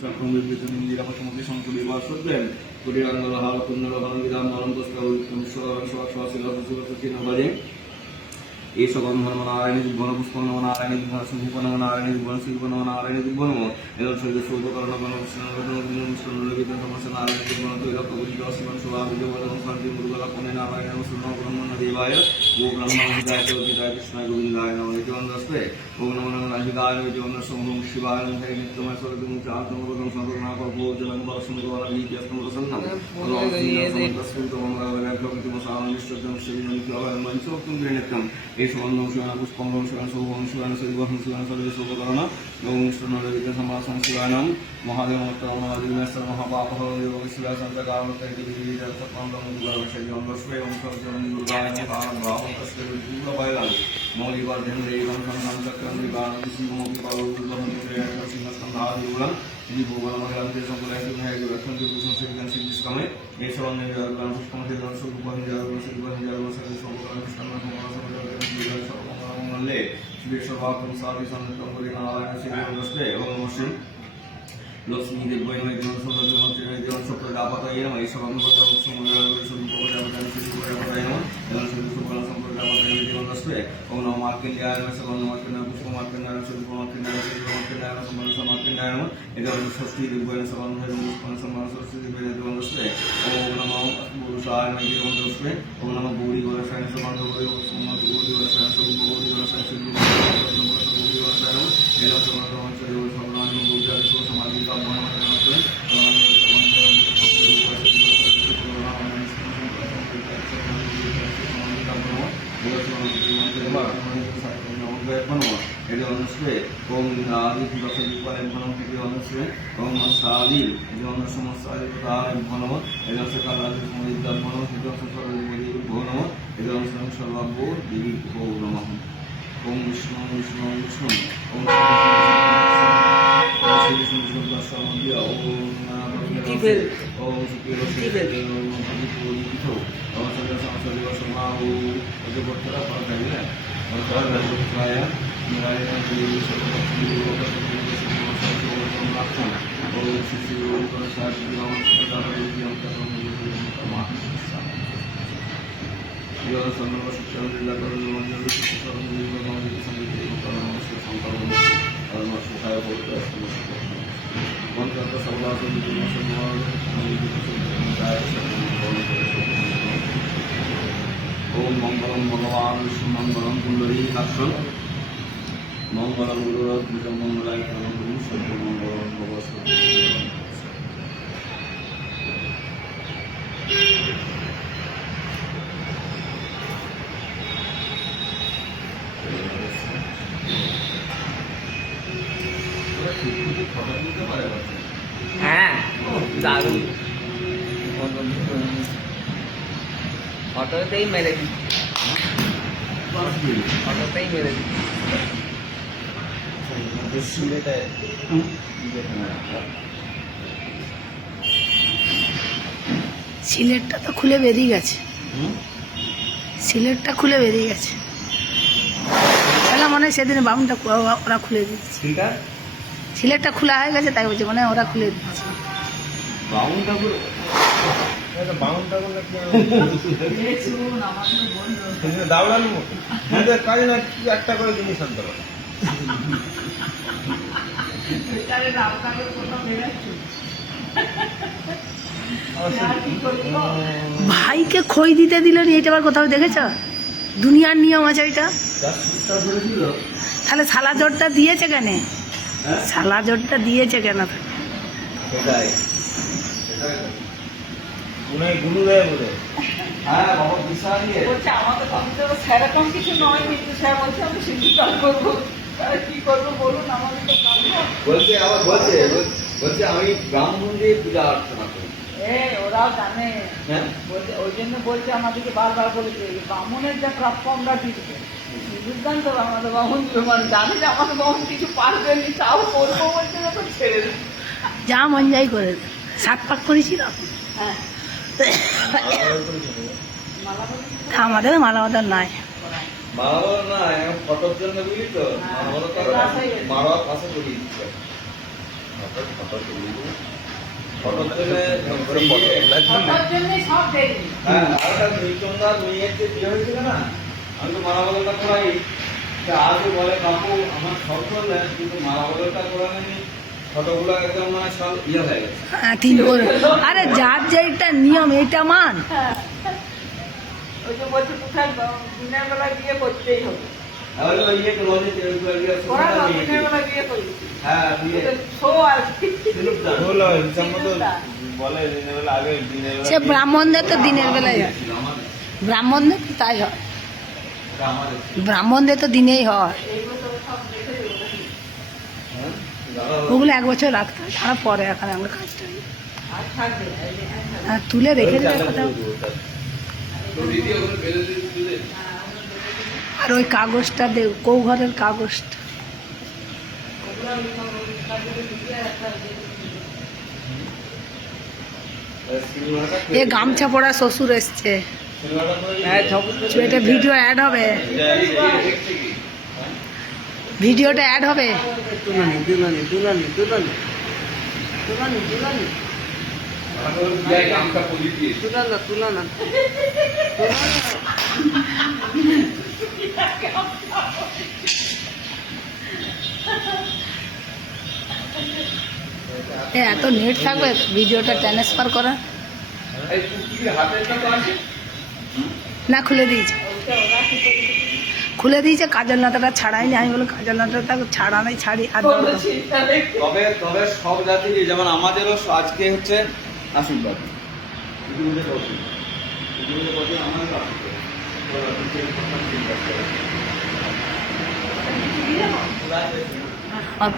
সংবিধান সংসদীয় করবেন পরিবার এই সকল নারায়ণ জীবন পুষ্পন নারায়ণ জীবন সুভূপন নারায়ণ জীবন শিল্পন নারায়ণ জীবন এবং শরীর সৌভকরণ সমস্যা নারায়ণ জীবন তৈরক জীবন সুভাবিত শান্তি মুরগলা পনে নারায়ণ সুন্ন ব্রহ্ম দেবায় ও ব্রহ্ম কৃষ্ণ গোবিন্দায় নম জীবন দস্তে ও নম রাধিকায় জীবন সমূহ শিবায় নিত্যময় স্বরূপ মুক্তি আত্মবোধন সর্বনা কল্প জনম বরসম গোলা বিদ্যাস্তম প্রসন্নম নিত্যম এই সম্বন্ধ পুষ্পঙ্গ সৌভং শিবান শৈবং শিবান সর্বে শুভকরণ এবং মিশ্রণবিদ্যা সমাসং শিবানাম মহাদেব মহাদেবেশ্বর মহাপাপ শিবা সঞ্চাকারণ মৌলিবার্ধেন দেবং সংগ্রাম চক্রম বিবাহ শিবমুখী পাবুল্লাহ শ্রী ভূগোলমন্ডলান্তে সম্প্রদায় সংস্কৃতি সিদ্ধিষ্কামে এই সম্বন্ধে পুষ্পঙ্গ সুরূপণ বিশ্বভাবন সাবি সন্তুষ্ট করে নারায়ণ শ্রী এবং মুসলিম লক্ষ্মী দেবী জীবন জীবন সত্য দাপতায় এই সব জীবন দশে এবং মার্কেন্ডায় পুষ্প মার্কেন্ডায় শিল্প মার্কেন্ডায় মার্কেন্ডায় এটা ষষ্ঠী দেবী সম্বন্ধে পুষ্পন সম্মান ষষ্ঠী দেবী জীবন দশে ওম নম পুরুষায় জীবন দশে ওম নম গৌরী গণেশায় সম্বন্ধ করে গৌরী গণেশায় স্বরূপ গৌরী গণেশায় শিল্প গৌরী গণেশায় এরা সম্বন্ধ অঞ্চলে সর্বনাম গৌরী সমাধি ওম বিষ্ণু বিষ্ণু বিষ্ণু ওম ओम मंगलम भगवान विष्णु मंगलम कुंडली काक्षण मंगलम गुरुरत्न मंगलाय मंगलम सर्व मंगलम भगवत দারুণ ফটোতেই মেরে দিই ফটোতেই মেরে দিই সিলেটটা তো খুলে বেরিয়ে গেছে সিলেটটা খুলে বেরিয়ে গেছে তাহলে মনে হয় সেদিন বামুনটা ওরা খুলে দিচ্ছে সিলেটটা খোলা হয়ে গেছে তাই বলছে মনে হয় ওরা খুলে দিচ্ছে একটা করে জিনিস আনতে পারে ভাইকে খই দিতে দিল নি, এটা আবার কোথাও দেখেছ? দুনিয়ার নিয়ম আছে এটা। তাহলে সালা জোরটা দিয়েছে কেন? সালা জোরটা দিয়েছে কেন? সেটাই গুরু দেয় বলে। হ্যাঁ বাবা বিশাল বলছে আমাদের কম্পিউটার সেরকম কিছু নয়, কিন্তু স্যার বলছে আমি সিদ্ধিকার করবো, কি করবো বলুন, আমাদের তো বলছে আবার বলছে আমি ব্রাহ্মণ দিয়ে পূজা অর্চনা করি। ওরাও জানে, ওই জন্য বলছে আমাদেরকে বারবার বলেছে ব্রাহ্মণের যা প্রাপ্য আমরা দিতে বুঝলাম তো। আমাদের বাহন মানে জানে যে আমাদের বাহন কিছু পারবেনি, তাও করবো বলছে তো ছেড়ে দিই, যা মন যাই করে। সাত পাক করেছিল। হ্যাঁ আমাদের মালা বাঁধার নাই, মালা বাঁধার নাই, ফটোর জন্য বুঝলি তো মারা পাশে করিয়ে দিচ্ছে। ফটো তুলে ওটার জন্যই সব দেরি। হ্যাঁ, আর একটা নির্জনদার মেয়ের যে বিয়ে হয়েছিল না, আমি তো মালা বদলটা করাই। তা আজও বলে কাকু আমার সব করলেন, কিন্তু মালা বদলটা করালেনি, ফটোগুলো একদম মানে সব ইয়ে হয়ে গেছে। হ্যাঁ, তিন করে। আরে যার যেটা নিয়ম এইটা মান। ওই যে বলছে কোথায় দিনের বেলা বিয়ে করতেই হবে। আর ওই ইয়ে করলো, ওই যে ইয়ে ওরা সুন্দর দিনের মেয়ে। বেলা বিয়ে করেছে। হ্যাঁ, বিয়ে। শো আর কি। সিলুকদার। হলো হিসাব মতো বলে দিনের বেলা আগে দিনের বেলা সে ব্রাহ্মণদের তো দিনের বেলায় হয়, আমাদের। ব্রাহ্মণদের তো তাই হয়, এটা আমাদের। ব্রাহ্মণদের তো দিনেই হয়। এইগুলো তো সব দেখে দেবো। হ্যাঁ? যারা ওগুলো এক বছর রাখতে হয়, তারা পরে এখন আমরা কাজটা করি। আর থাকবে না, এই যে এক আর তুলে রেখে দিলে চাঁদা কোথাও। করে দেবো, তার। তো দিদি ওগুলো ফেলে দিয়ে দিলে। আর ওই কাগজটা দে, কৌ ঘরের কাগজটা। ওগুলো আমি সব কাজে দিতে একটা সিনেমাটা এ গামছা পরা শ্বশুর এসছে, সিনেমাটা করে হ্যাঁ ছবি এটা ভিডিও অ্যাড হবে, দেখছে কি? ভিডিওটা অ্যাড হবে। তুলানি তুলানি তুলানি তুলানি তুলানি তুলানি আমটা পলি দিয়েছে। তুলানা তুলানা এ এত নেট থাকবে ভিডিওটা ট্রান্সফার করা? এই কুকির হাতেরটা তো আছে। না, খুলে দিয়েছে, খুলে দিয়েছে। কাজল নাতাটা ছাড়াইনি, আমি বলি কাজল নাতাটা ছাড়া নাই, ছাড়ি আর দাও দাও। তবে তবে সব জাতিরই, যেমন আমাদেরও আজকে হচ্ছে আশীর্বাদ। ইতিমধ্যে বলছি, ইতিমধ্যে বলছি আমাদের আশীর্বাদ। আর